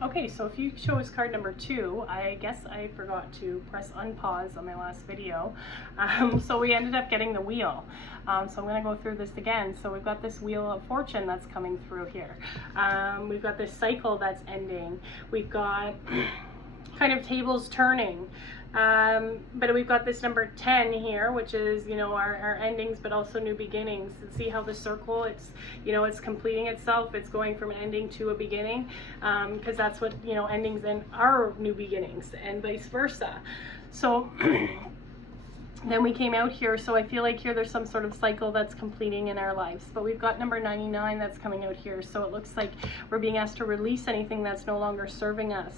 Okay, so if you chose card number 2, I guess I forgot to press unpause on my last video. So we ended up getting the wheel. So I'm going to go through this again. So we've got this wheel of fortune that's coming through here. We've got this cycle that's ending. We've got kind of tables turning. But we've got this number 10 here, which is, you know, our endings, but also new beginnings. And see how the circle, it's, you know, it's completing itself. It's going from an ending to a beginning, because that's what, you know, endings and are new beginnings, and vice versa. So then we came out here, so I feel like here there's some sort of cycle that's completing in our lives. But we've got number 99 that's coming out here, so it looks like we're being asked to release anything that's no longer serving us.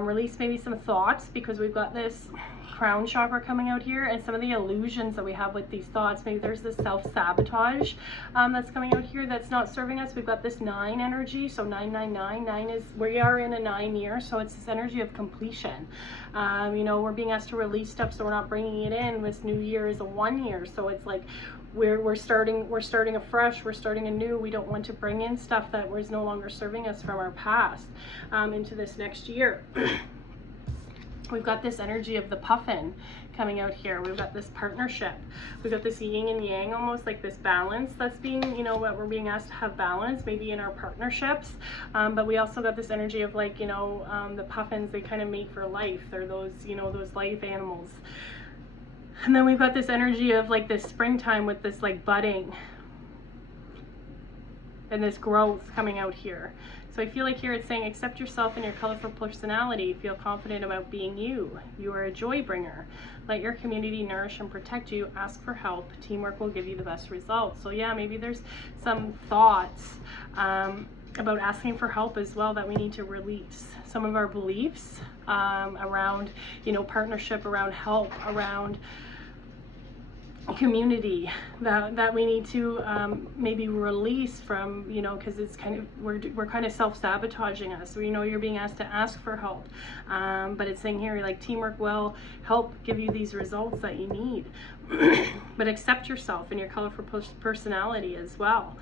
Release maybe some thoughts, because we've got this crown chakra coming out here, and some of the illusions that we have with these thoughts. Maybe there's this self-sabotage that's coming out here that's not serving us. We've got this 9 energy, so 999. 9 is, we are in a 9 year, so it's this energy of completion. You know, we're being asked to release stuff, so we're not bringing it in. This new year is a 1 year, so it's like we're starting afresh, we're starting anew. We don't want to bring in stuff that was no longer serving us from our past into this next year. We've got this energy of the puffin coming out here. We've got this partnership. We've got this yin and yang, almost like this balance that's being, you know, what we're being asked to have balance, maybe in our partnerships. But we also got this energy of, like, you know, the puffins, they kind of mate for life. They're those, you know, those life animals. And then we've got this energy of, like, this springtime with this, like, budding and this growth coming out here. So I feel like here it's saying, accept yourself and your colorful personality. Feel confident about being you. You are a joy bringer. Let your community nourish and protect you. Ask for help. Teamwork will give you the best results. So yeah, maybe there's some thoughts about asking for help as well that we need to release. Some of our beliefs around, you know, partnership, around help, around community that we need to maybe release from, you know, because it's kind of, we're kind of self-sabotaging us. So, you know, you're being asked to ask for help, but it's saying here, like, teamwork will help give you these results that you need. But accept yourself and your colorful personality as well.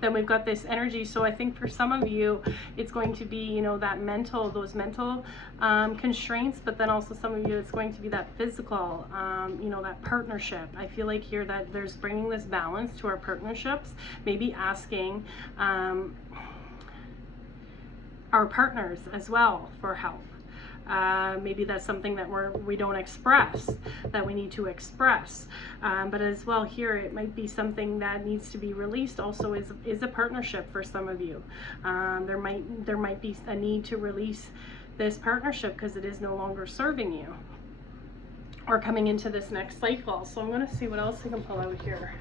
Then we've got this energy. So I think for some of you, it's going to be, you know, that mental, those mental constraints, but then also some of you, it's going to be that physical, you know, that partnership. I feel like here that there's bringing this balance to our partnerships, maybe asking our partners as well for help. Maybe that's something that we don't express, that we need to express. But as well here, it might be something that needs to be released also is a partnership for some of you. There might be a need to release this partnership because it is no longer serving you or coming into this next cycle. So I'm going to see what else I can pull out here.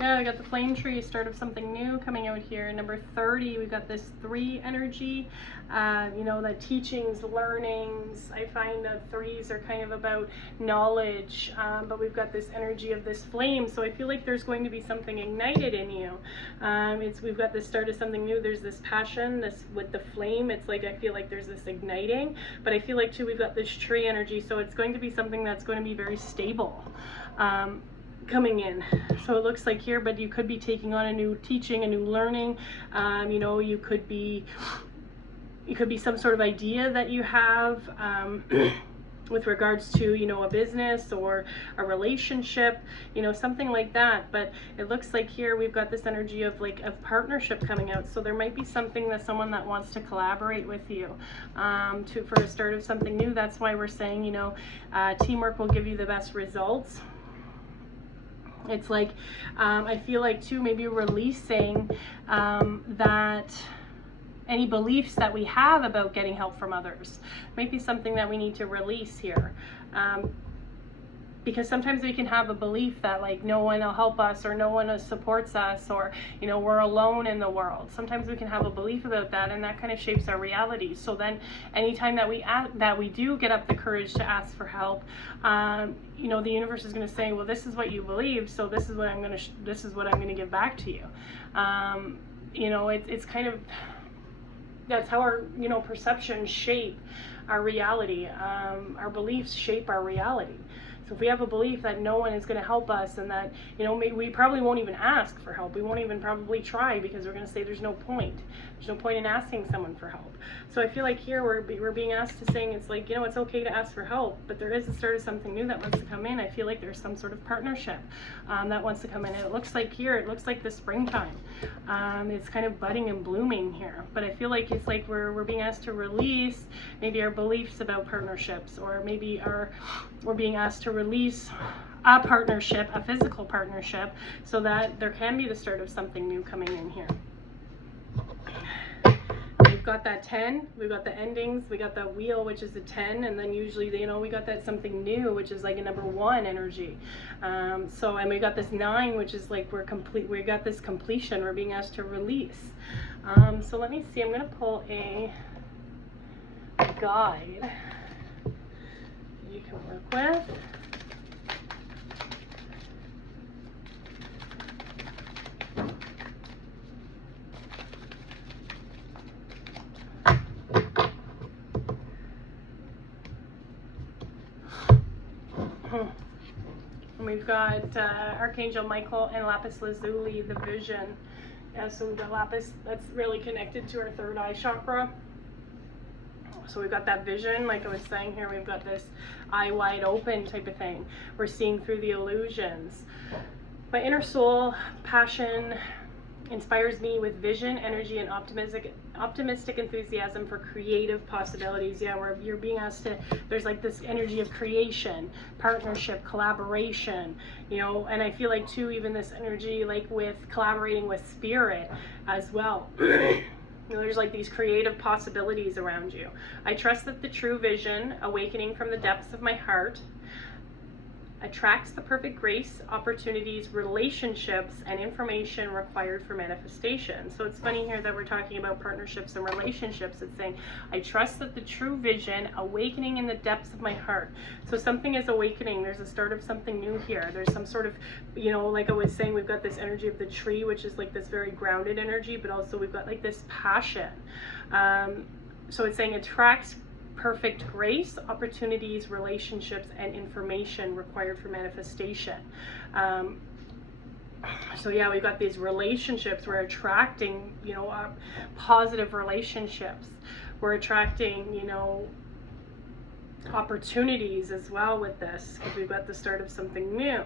Yeah, we got the flame tree, start of something new coming out here. Number 30, we've got this 3 energy, you know, the teachings, learnings. I find that 3s are kind of about knowledge, but we've got this energy of this flame. So I feel like there's going to be something ignited in you. We've got the start of something new. There's this passion, this with the flame. It's like, I feel like there's this igniting, but I feel like too, we've got this tree energy. So it's going to be something that's going to be very stable. Coming in. So it looks like here, but you could be taking on a new teaching, a new learning. You know, you could be some sort of idea that you have with regards to, you know, a business or a relationship, you know, something like that. But it looks like here we've got this energy of, like, of partnership coming out. So there might be something that someone that wants to collaborate with you for a start of something new. That's why we're saying, you know, teamwork will give you the best results. It's like, I feel like too, maybe releasing that any beliefs that we have about getting help from others might be something that we need to release here. because sometimes we can have a belief that like no one will help us, or no one supports us, or we're alone in the world. Sometimes we can have a belief about that, and that kind of shapes our reality. So then anytime that we do get up the courage to ask for help, the universe is going to say, well, this is what you believe, so this is what I'm going to give back to you. It's kind of, that's how our perceptions shape our reality. Our beliefs shape our reality. So if we have a belief that no one is going to help us, and that we probably won't even ask for help, we won't even probably try, because we're going to say there's no point in asking someone for help. So I feel like here we're being asked to saying, it's like, it's okay to ask for help, but there is the start of something new that wants to come in. I feel like there's some sort of partnership that wants to come in, and it looks like the springtime. It's kind of budding and blooming here, but I feel like it's like we're being asked to release maybe our beliefs about partnerships, or maybe we're being asked to release a partnership, a physical partnership, so that there can be the start of something new coming in here. We've got that 10, we've got the endings, we got that wheel, which is a 10, and then usually, we got that something new, which is like a number 1 energy. And we got this 9, which is like we got this completion, we're being asked to release. So let me see, I'm going to pull a guide you can work with. And we've got Archangel Michael and Lapis Lazuli, the vision. So we've got lapis, that's really connected to our third eye chakra. So we've got that vision, like I was saying here, we've got this eye wide open type of thing. We're seeing through the illusions. My inner soul passion inspires me with vision, energy, and optimistic enthusiasm for creative possibilities. Yeah, you're being asked to, there's like this energy of creation, partnership, collaboration, and I feel like too, even this energy like with collaborating with spirit as well. There's like these creative possibilities around you. I trust that the true vision, awakening from the depths of my heart, attracts the perfect grace, opportunities, relationships, and information required for manifestation. So it's funny here that we're talking about partnerships and relationships. It's saying, I trust that the true vision, awakening in the depths of my heart. So something is awakening. There's a start of something new here. There's some sort of, like I was saying, we've got this energy of the tree, which is like this very grounded energy, but also we've got like this passion. So it's saying attracts perfect grace, opportunities, relationships, and information required for manifestation. So yeah, we've got these relationships. We're attracting, positive relationships. We're attracting, opportunities as well with this, because we've got the start of something new.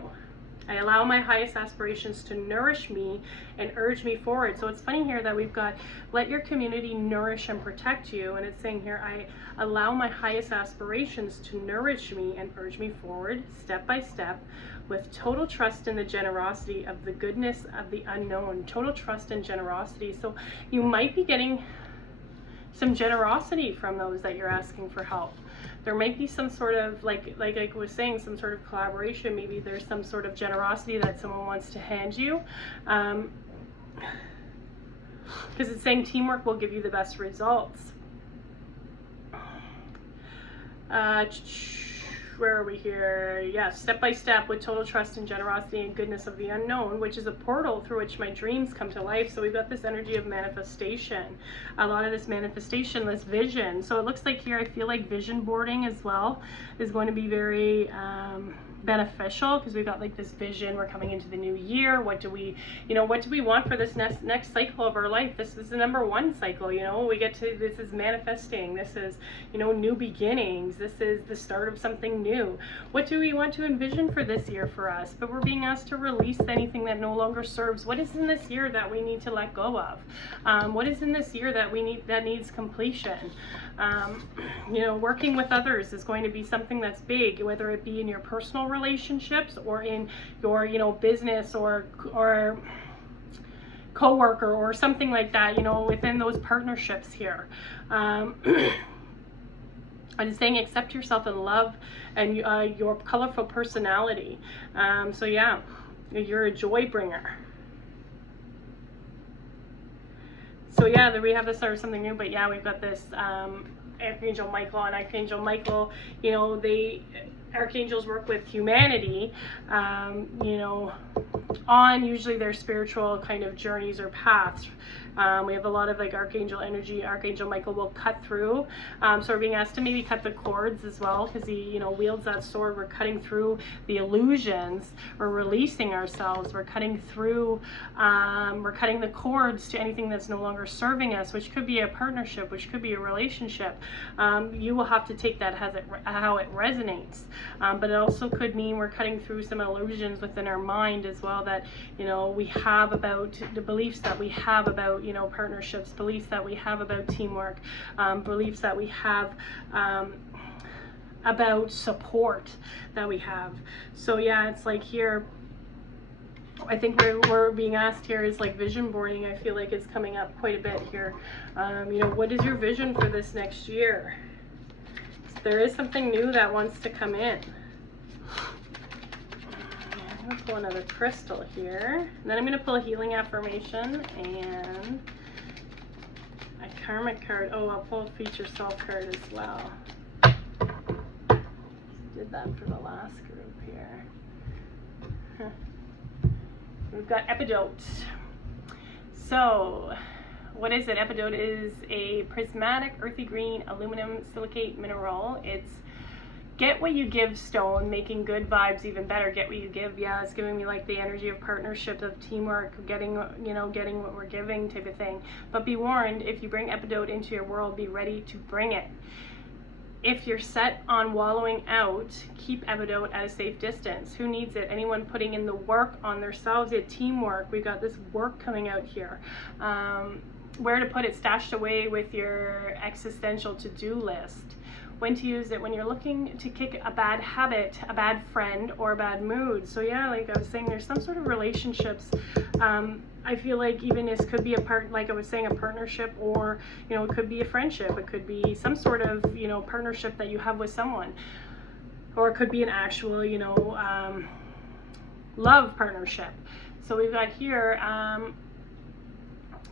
I allow my highest aspirations to nourish me and urge me forward. So it's funny here that we've got, let your community nourish and protect you. And it's saying here, I allow my highest aspirations to nourish me and urge me forward, step by step, with total trust in the generosity of the goodness of the unknown. Total trust and generosity. So you might be getting some generosity from those that you're asking for help. There might be some sort of, like I was saying, some sort of collaboration. Maybe there's some sort of generosity that someone wants to hand you. Because it's saying teamwork will give you the best results. Where are we here? Yeah, step by step with total trust and generosity and goodness of the unknown, which is a portal through which my dreams come to life. So we've got this energy of manifestation. A lot of this manifestation, this vision. So it looks like here, I feel like vision boarding as well is going to be very beneficial, because we've got like this vision. We're coming into the new year. What do we want for this next cycle of our life? This is the number 1 cycle. We get to, this is manifesting. This is, new beginnings. This is the start of something new. What do we want to envision for this year for us? But we're being asked to release anything that no longer serves. What is in this year that we need to let go of? What is in this year that needs completion? Working with others is going to be something that's big, whether it be in your personal relationships or in your, business or co-worker or something like that, within those partnerships here. And it's saying accept yourself and love and your colorful personality. So yeah, you're a joy bringer. So yeah, we have to start something new, but yeah, we've got this Archangel Michael. And Archangel Michael, you know, archangels work with humanity, you know, on usually their spiritual kind of journeys or paths. We have a lot of like archangel energy. Archangel Michael will cut through. So we're being asked to maybe cut the cords as well, because he, you know, wields that sword. We're cutting through the illusions. We're releasing ourselves. We're cutting through, we're cutting the cords to anything that's no longer serving us, which could be a partnership, which could be a relationship. You will have to take that how it resonates. But it also could mean we're cutting through some illusions within our mind as well, that, you know, we have about the beliefs that we have about, you know, partnerships, beliefs that we have about teamwork, beliefs that we have about support that we have. So yeah, it's like here, I think we're being asked here is like vision boarding. I feel like it's coming up quite a bit here. You know, what is your vision for this next year? So there is something new that wants to come in. I'm going to pull another crystal here. And then I'm going to pull a healing affirmation and a karmic card. Oh, I'll pull a future self card as well. Did that for the last group here. We've got Epidote. So, what is it? Epidote is a prismatic earthy green aluminum silicate mineral. It's get what you give stone, making good vibes even better. Get what you give. Yeah, it's giving me like the energy of partnership, of teamwork, getting, you know, getting what we're giving type of thing. But be warned, if you bring Epidote into your world, be ready to bring it. If you're set on wallowing out, keep Epidote at a safe distance. Who needs it? Anyone putting in the work on themselves, teamwork. We've got this work coming out here. Where to put it stashed away with your existential to-do list. When to use it when you're looking to kick a bad habit, a bad friend, or a bad mood. So yeah, like I was saying, there's some sort of relationships. I feel like even this could be like I was saying, a partnership, or, you know, it could be a friendship. It could be some sort of, you know, partnership that you have with someone, or it could be an actual, you know, love partnership. So we've got here,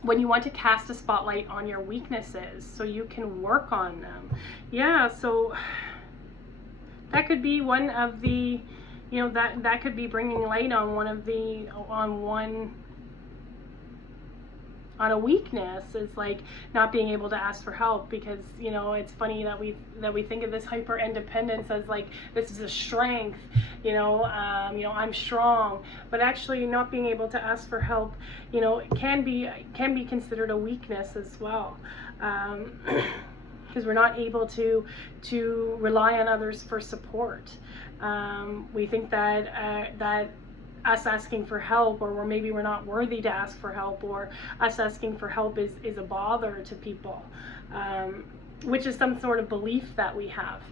when you want to cast a spotlight on your weaknesses so you can work on them. Yeah, so that could be one of the, you know, that could be bringing light on on a weakness, is like not being able to ask for help, because, you know, it's funny that we think of this hyper independence as like this is a strength, you know, I'm strong, but actually not being able to ask for help, you know, can be considered a weakness as well, because we're not able to rely on others for support. We think that us asking for help, or maybe we're not worthy to ask for help, or us asking for help is a bother to people, which is some sort of belief that we have.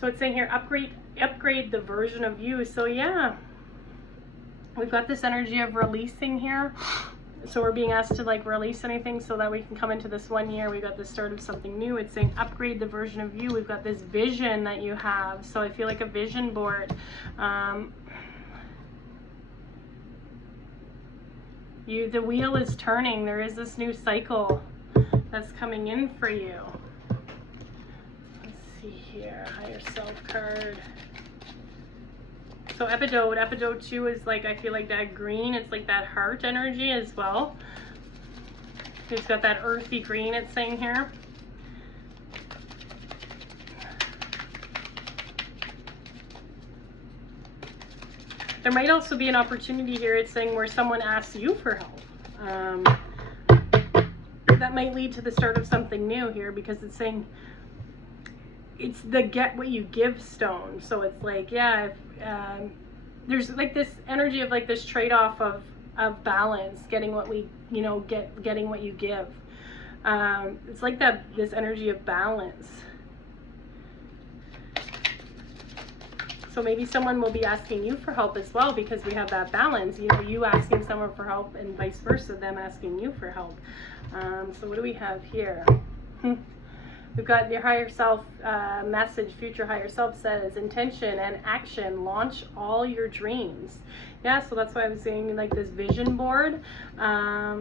So it's saying here, upgrade the version of you. So yeah, we've got this energy of releasing here. So we're being asked to like release anything so that we can come into this 1 year. We've got the start of something new. It's saying upgrade the version of you. We've got this vision that you have. So I feel like a vision board. The wheel is turning. There is this new cycle that's coming in for you. Let's see here, higher self card. So Epidote 2 is like, I feel like that green, it's like that heart energy as well. It's got that earthy green, it's saying here. There might also be an opportunity here, it's saying, where someone asks you for help. That might lead to the start of something new here, because it's saying it's the get what you give stone. So it's like, yeah, there's like this energy of like this trade-off of balance, getting what we, you know, getting what you give. It's like this energy of balance. So maybe someone will be asking you for help as well, because we have that balance, you know, you asking someone for help and vice versa, them asking you for help. So what do we have here? We've got your higher self message. Future higher self says intention and action, launch all your dreams. Yeah, so that's why I was saying like this vision board. I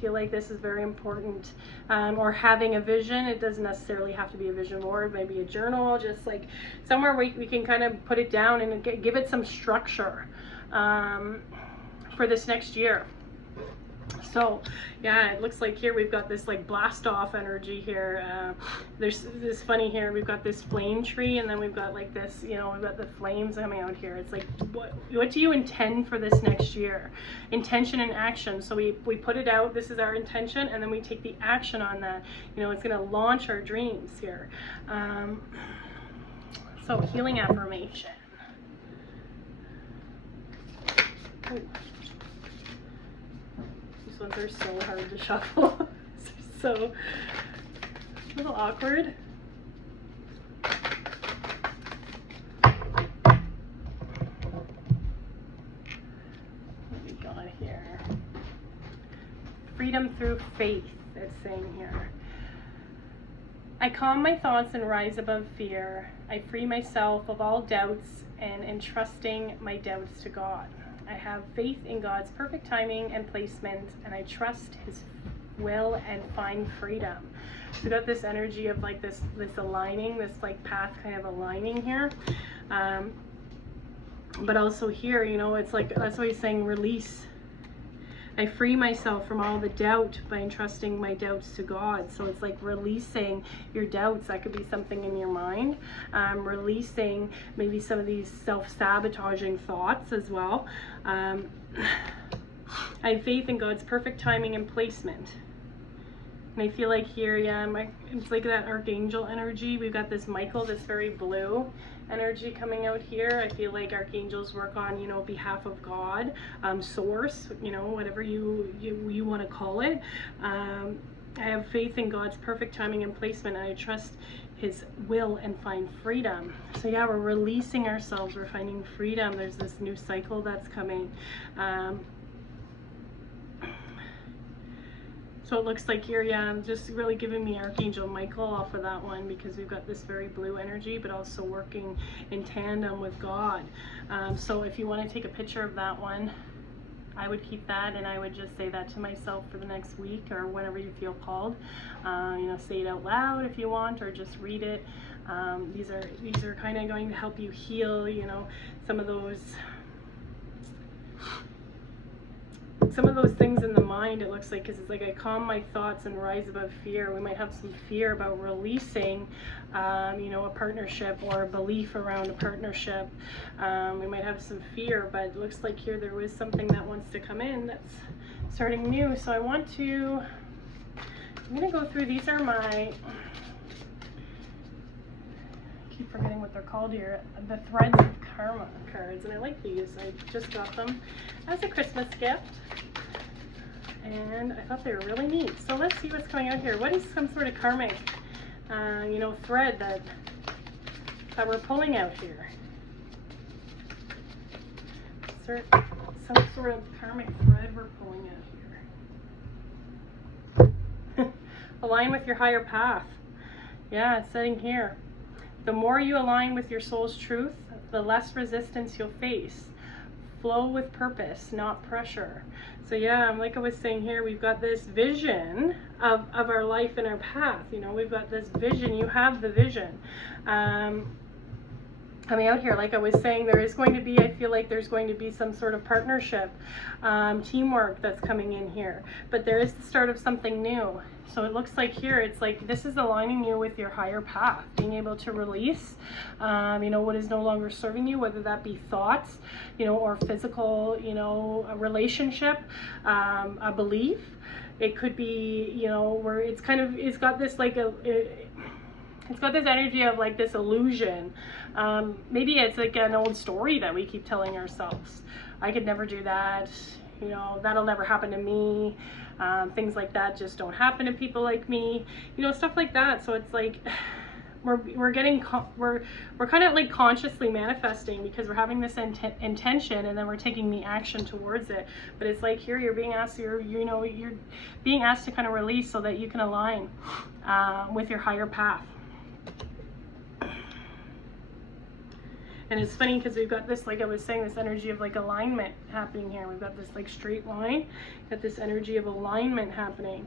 feel like this is very important. Or having a vision. It doesn't necessarily have to be a vision board. Maybe a journal, just like somewhere we can kind of put it down and give it some structure for this next year. So yeah, it looks like here we've got this like blast off energy here. There's this funny here, we've got this flame tree, and then we've got like this, you know, we've got the flames coming out here. It's like, what do you intend for this next year? Intention and action. So we put it out, this is our intention, and then we take the action on that. You know, it's going to launch our dreams here. So healing affirmation. Ooh. These ones are so hard to shuffle. So a little awkward. What we got here? Freedom through faith, it's saying here. I calm my thoughts and rise above fear. I free myself of all doubts and entrusting my doubts to God. I have faith in God's perfect timing and placement, and I trust His will and find freedom. So we got this energy of like this aligning, this like path kind of aligning here. But also here, you know, it's like, that's why he's saying release. I free myself from all the doubt by entrusting my doubts to God. So it's like releasing your doubts. That could be something in your mind. Releasing maybe some of these self-sabotaging thoughts as well. I have faith in God's perfect timing and placement. And I feel like here, yeah, it's like that archangel energy. We've got this Michael, this very blue energy coming out here. I feel like archangels work on, you know, behalf of God, source, you know, whatever you want to call it. I have faith in God's perfect timing and placement, and I trust His will and find freedom. So yeah, we're releasing ourselves, we're finding freedom. There's this new cycle that's coming. So it looks like here, yeah, I'm just really giving me Archangel Michael off of that one, because we've got this very blue energy, but also working in tandem with God. So if you want to take a picture of that one, I would keep that, and I would just say that to myself for the next week or whenever you feel called. You know, say it out loud if you want, or just read it. These are kind of going to help you heal, you know, some of those things in the mind. It looks like, because it's like I calm my thoughts and rise above fear. We might have some fear about releasing, you know, a partnership or a belief around a partnership. We might have some fear, but it looks like here there is something that wants to come in that's starting new. So I'm going to go through, these are my, I keep forgetting what they're called here, the Threads of Karma cards, and I like these. I just got them as a Christmas gift, and I thought they were really neat. So let's see what's coming out here. What is some sort of karmic, you know, thread that we're pulling out here? Some sort of karmic thread we're pulling out here. Align with your higher path. Yeah, it's sitting here. The more you align with your soul's truth, the less resistance you'll face. Flow with purpose, not pressure. So yeah, like I was saying here, we've got this vision of our life and our path. You know, we've got this vision. You have the vision. Coming out here, like I was saying, there is going to be, I feel like there's going to be some sort of partnership, teamwork that's coming in here. But there is the start of something new. So it looks like here, it's like this is aligning you with your higher path, being able to release, you know, what is no longer serving you, whether that be thoughts, you know, or physical, you know, a relationship, a belief. It could be, you know, where it's kind of, it's got this like it's got this energy of like this illusion. Maybe it's like an old story that we keep telling ourselves. I could never do that. You know, that'll never happen to me. Things like that just don't happen to people like me. You know, stuff like that. So it's like, we're kind of like consciously manifesting because we're having this intention and then we're taking the action towards it. But it's like here you're being asked, you're being asked to kind of release so that you can align with your higher path. And it's funny because we've got this, like I was saying, this energy of like alignment happening here. We've got this like straight line, got this energy of alignment happening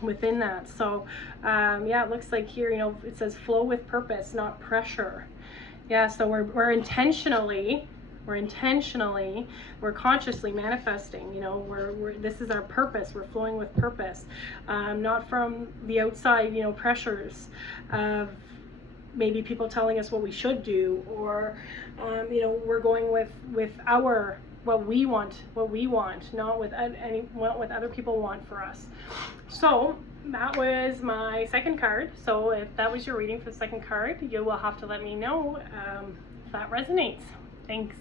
within that. So yeah, it looks like here, you know, it says flow with purpose, not pressure. Yeah, so we're intentionally, we're consciously manifesting, you know, this is our purpose. We're flowing with purpose, not from the outside, you know, pressures of maybe people telling us what we should do, or you know, we're going with our what we want, not with what other people want for us. So that was my second card. So if that was your reading for the second card, you will have to let me know if that resonates. Thanks.